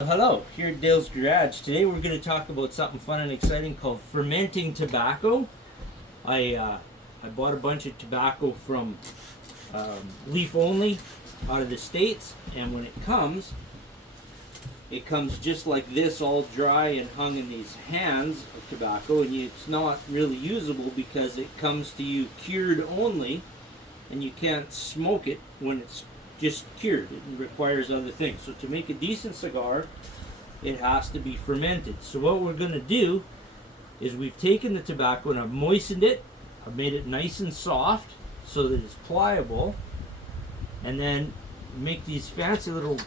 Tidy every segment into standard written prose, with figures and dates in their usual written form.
Hello, here at Dale's Garage. Today we're going to talk about something fun and exciting called fermenting tobacco. I bought a bunch of tobacco from Leaf Only out of the States, and when it comes just like this, all dry and hung in these hands of tobacco, and it's not really usable because it comes to you cured only, and you can't smoke it when it's just cured. It requires other things. So to make a decent cigar, it has to be fermented. So what we're going to do is we've taken the tobacco and I've moistened it. I've made it nice and soft so that it's pliable, and then make these fancy little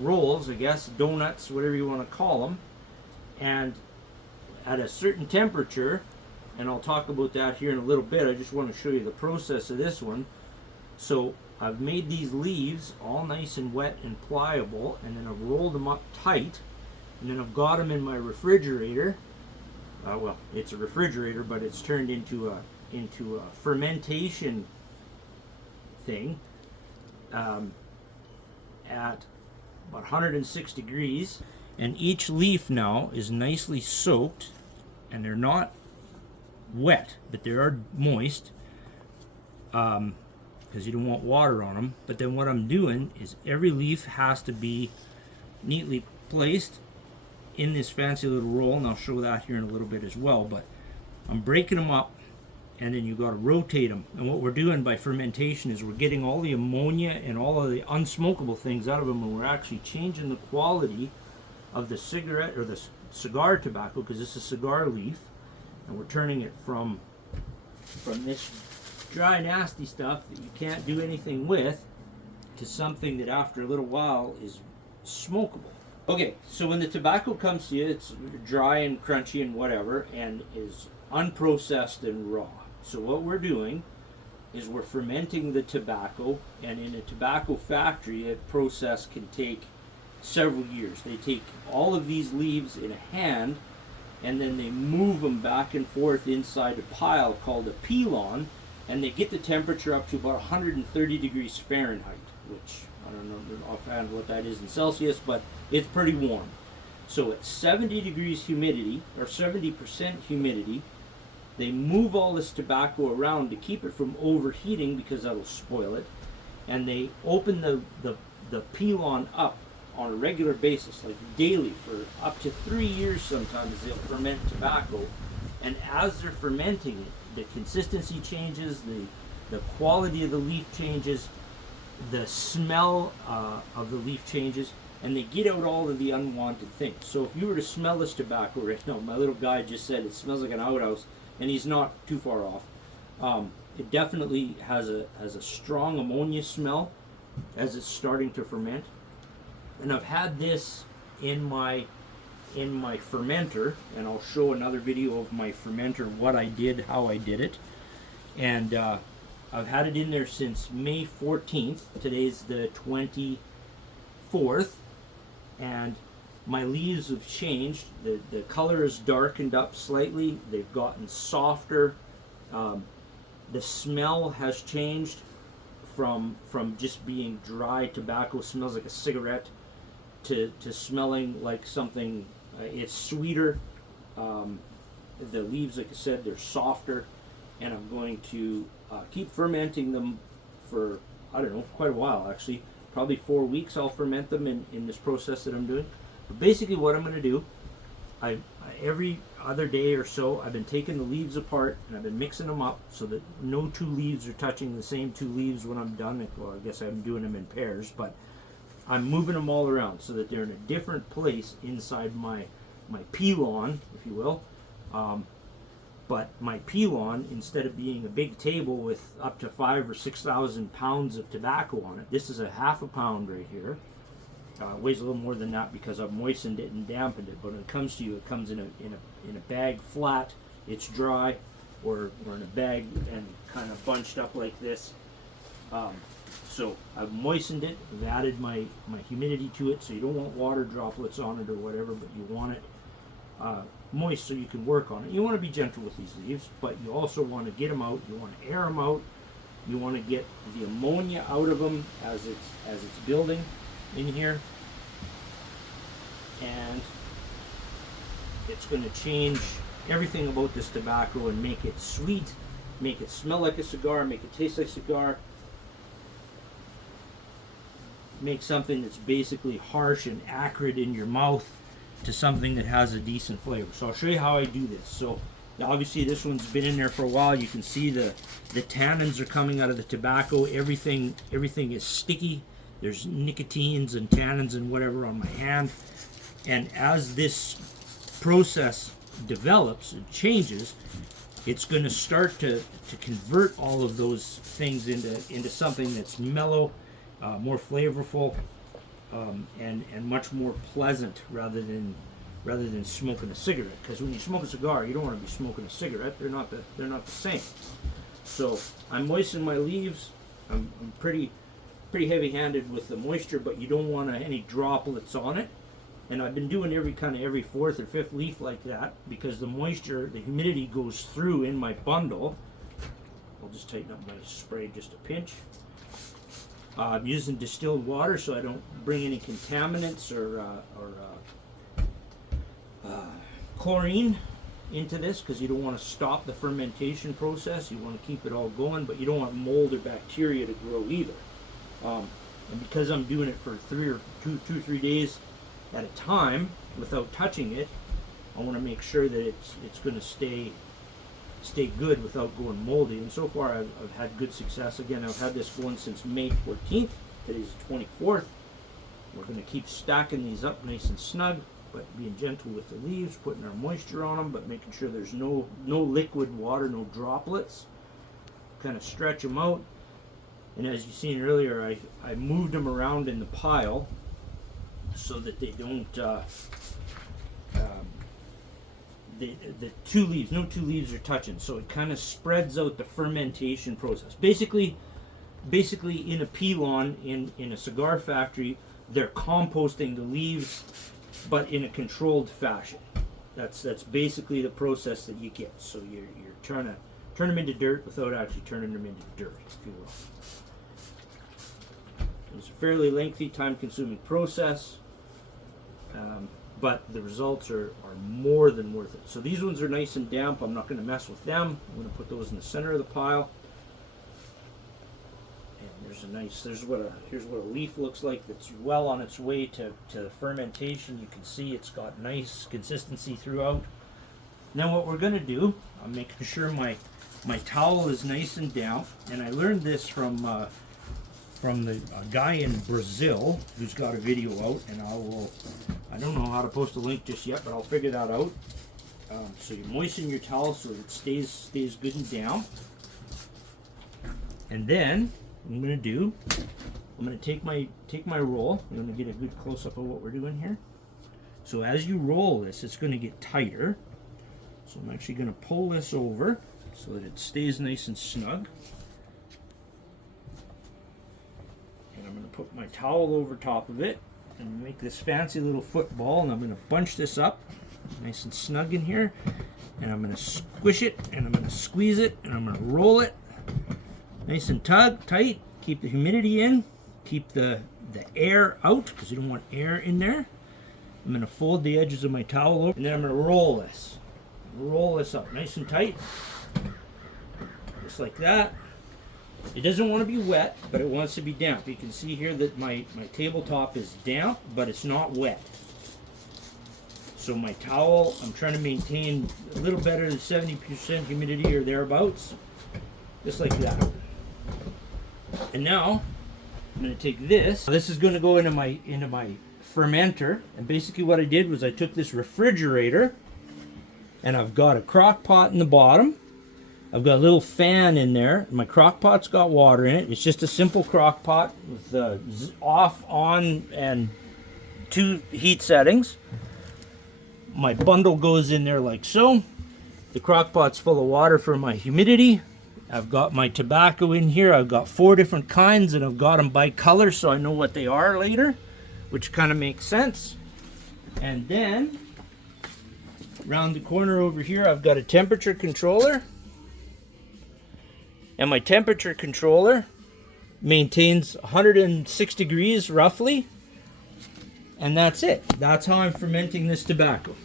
rolls, I guess, donuts, whatever you want to call them, and at a certain temperature, and I'll talk about that here in a little bit. I just want to show you the process of this one. So I've made these leaves all nice and wet and pliable, and then I've rolled them up tight, and then I've got them in my refrigerator. Well, it's a refrigerator, but it's turned into a fermentation thing at about 106 degrees. And each leaf now is nicely soaked, and they're not wet, but they are moist. Because you don't want water on them. But then what I'm doing is every leaf has to be neatly placed in this fancy little roll, and I'll show that here in a little bit as well. But I'm breaking them up, and then you got to rotate them. And what we're doing by fermentation is we're getting all the ammonia and all of the unsmokable things out of them, and we're actually changing the quality of the cigarette or the cigar tobacco, because this is cigar leaf, and we're turning it from this dry, nasty stuff that you can't do anything with to something that after a little while is smokable. Okay, so when the tobacco comes to you, it's dry and crunchy and whatever, and is unprocessed and raw. So what we're doing is we're fermenting the tobacco, and in a tobacco factory, a process can take several years. They take all of these leaves in a hand, and then they move them back and forth inside a pile called a pilon, and they get the temperature up to about 130 degrees Fahrenheit, which I don't know offhand what that is in Celsius, but it's pretty warm. So at 70 degrees humidity, or 70% humidity, they move all this tobacco around to keep it from overheating because that'll spoil it, and they open the pilon up on a regular basis, like daily, for up to 3 years sometimes. They'll ferment tobacco, and as they're fermenting it, the consistency changes, the quality of the leaf changes, the smell of the leaf changes, and they get out all of the unwanted things. So if you were to smell this tobacco right now, my little guy just said it smells like an outhouse, and he's not too far off. It definitely has a strong ammonia smell as it's starting to ferment. And I've had this in my fermenter, and I'll show another video of my fermenter, what I did, how I did it. And I've had it in there since May 14th. Today's the 24th, and my leaves have changed. The color is darkened up slightly. They've gotten softer. The smell has changed from just being dry tobacco, smells like a cigarette, to smelling like something. It's sweeter. The leaves, like I said, they're softer, and I'm going to keep fermenting them for, I don't know, quite a while actually. Probably 4 weeks I'll ferment them in this process that I'm doing. But basically what I'm going to do, every other day or so, I've been taking the leaves apart and I've been mixing them up so that no two leaves are touching the same two leaves when I'm done. Well, I guess I'm doing them in pairs, but I'm moving them all around so that they're in a different place inside my pilon, if you will. But my pilon, instead of being a big table with up to 5,000 or 6,000 pounds of tobacco on it, this is a half a pound right here. It weighs a little more than that because I've moistened it and dampened it. But when it comes to you, it comes in a bag flat. It's dry, or in a bag and kind of bunched up like this. So I've moistened it. I've added my humidity to it, so you don't want water droplets on it or whatever, but you want it moist so you can work on it. You want to be gentle with these leaves, but you also want to get them out. You want to air them out. You want to get the ammonia out of them as it's building in here. and it's going to change everything about this tobacco and make it sweet, make it smell like a cigar, make it taste like a cigar, make something that's basically harsh and acrid in your mouth to something that has a decent flavor. So I'll show you how I do this. So obviously this one's been in there for a while. You can see the tannins are coming out of the tobacco. Everything is sticky. There's nicotines and tannins and whatever on my hand. And as this process develops and changes, it's going to start to convert all of those things into something that's mellow, more flavorful, and much more pleasant rather than smoking a cigarette. Because when you smoke a cigar, you don't want to be smoking a cigarette. They're not the same. So I moisten my leaves. I'm pretty heavy-handed with the moisture, but you don't want any droplets on it. And I've been doing every fourth or fifth leaf like that, because the moisture, the humidity goes through in my bundle. I'll just tighten up my spray just a pinch. I'm using distilled water so I don't bring any contaminants or chlorine into this, because you don't want to stop the fermentation process. You want to keep it all going, but you don't want mold or bacteria to grow either. And because I'm doing it for 3 days at a time without touching it, I want to make sure that it's going to stay good without going moldy. And so far I've had good success. Again, I've had this going since May 14th. Today's the 24th. We're going to keep stacking these up nice and snug, but being gentle with the leaves, putting our moisture on them, but making sure there's no liquid water, no droplets. Kind of stretch them out. And as you seen earlier, I moved them around in the pile so that they don't the no two leaves are touching, so it kind of spreads out the fermentation process. Basically in a peel-on in a cigar factory, they're composting the leaves, but in a controlled fashion. That's basically the process that you get. So you're trying to turn them into dirt without actually turning them into dirt, if you will. It's a fairly lengthy, time-consuming process, but the results are more than worth it. So these ones are nice and damp. I'm not going to mess with them. I'm going to put those in the center of the pile. And here's what a leaf looks like that's well on its way to fermentation. You can see it's got nice consistency throughout. Now what we're going to do, I'm making sure my towel is nice and damp, and I learned this from a guy in Brazil who's got a video out, and I don't know how to post a link just yet, but I'll figure that out. So you moisten your towel so it stays good and damp. And then what I'm going to take my roll. I'm going to get a good close-up of what we're doing here. So as you roll this, it's going to get tighter. So I'm actually going to pull this over so that it stays nice and snug. And I'm going to put my towel over top of it and make this fancy little football, and I'm going to bunch this up nice and snug in here, and I'm going to squish it, and I'm going to squeeze it, and I'm going to roll it nice and tight. Keep the humidity in, keep the air out, because you don't want air in there. I'm going to fold the edges of my towel over, and then I'm going to roll this up nice and tight, just like that. It doesn't want to be wet, but it wants to be damp. You can see here that my tabletop is damp, but it's not wet. So my towel, I'm trying to maintain a little better than 70% humidity or thereabouts, just like that. And now I'm going to take this. This is going to go into my fermenter. And basically what I did was I took this refrigerator, and I've got a crock pot in the bottom. I've got a little fan in there. My crock pot's got water in it. It's just a simple crock pot with off, on, and 2 heat settings. My bundle goes in there like so. The crock pot's full of water for my humidity. I've got my tobacco in here. I've got 4 different kinds, and I've got them by color so I know what they are later, which kind of makes sense. And then around the corner over here, I've got a temperature controller. And my temperature controller maintains 106 degrees roughly. And that's it. That's how I'm fermenting this tobacco.